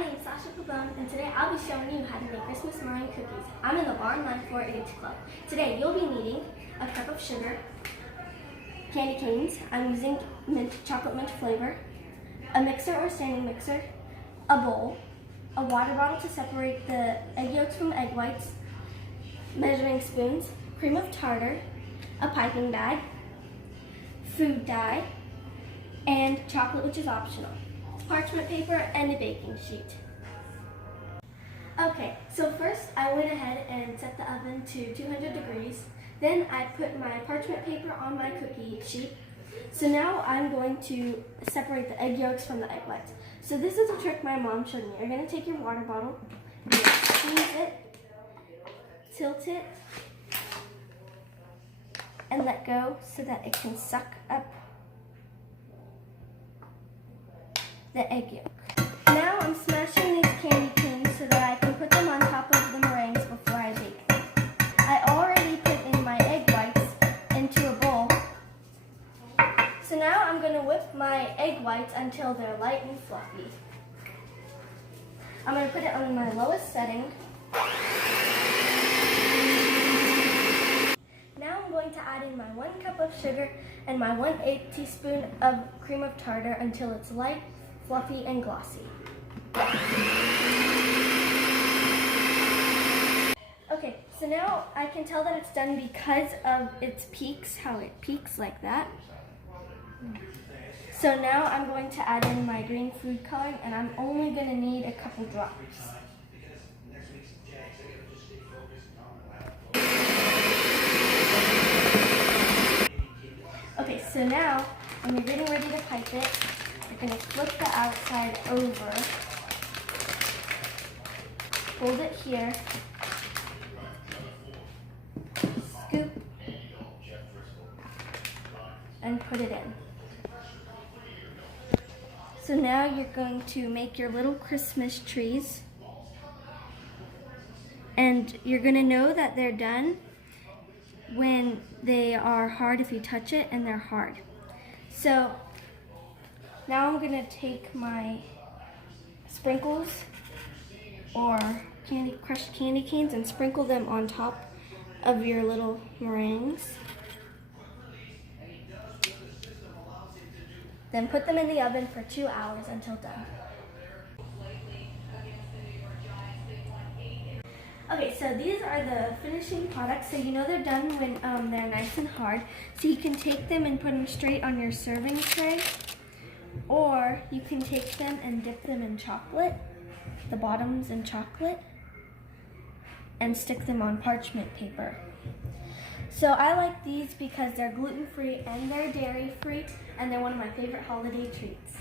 name is Sasha and today I'll be showing you how to make Christmas Meringue Cookies. I'm in the Barn Line 4-H Club. Today you'll be needing a cup of sugar, candy canes, I'm using chocolate mint flavor, a mixer or standing mixer, a bowl, a water bottle to separate the egg yolks from egg whites, measuring spoons, cream of tartar, a piping bag, food dye, and chocolate, which is optional, parchment paper, and a baking sheet. Okay, so first I went ahead and set the oven to 200 degrees. Then I put my parchment paper on my cookie sheet. So now I'm going to separate the egg yolks from the egg whites. So this is a trick my mom showed me. You're going to take your water bottle, squeeze it, tilt it, and let go so that it can suck up the egg yolk. Now I'm smashing these candy canes so that I can put them on top of the meringues before I bake them. I already put in my egg whites into a bowl. So now I'm going to whip my egg whites until they're light and fluffy. I'm going to put it on my lowest setting. Now I'm going to add in my 1 cup of sugar and my 1/8 teaspoon of cream of tartar until it's light, fluffy, and glossy. Okay, so now I can tell that it's done because of its peaks, how it peaks like that. So now I'm going to add in my green food coloring, and I'm only going to need a couple drops. Okay, so now when you're getting ready to pipe it, you're going to flip the outside over, hold it here, scoop, and put it in. So now you're going to make your little Christmas trees, and you're going to know that they're done when they are hard if you touch it, and they're hard. So now I'm going to take my sprinkles or crushed candy canes and sprinkle them on top of your little meringues. Then put them in the oven for 2 hours until done. Okay, so these are the finishing products. So you know they're done when they're nice and hard. So you can take them and put them straight on your serving tray, or you can take them and dip them in chocolate, the bottoms in chocolate, and stick them on parchment paper. So I like these because they're gluten-free and they're dairy-free, and they're one of my favorite holiday treats.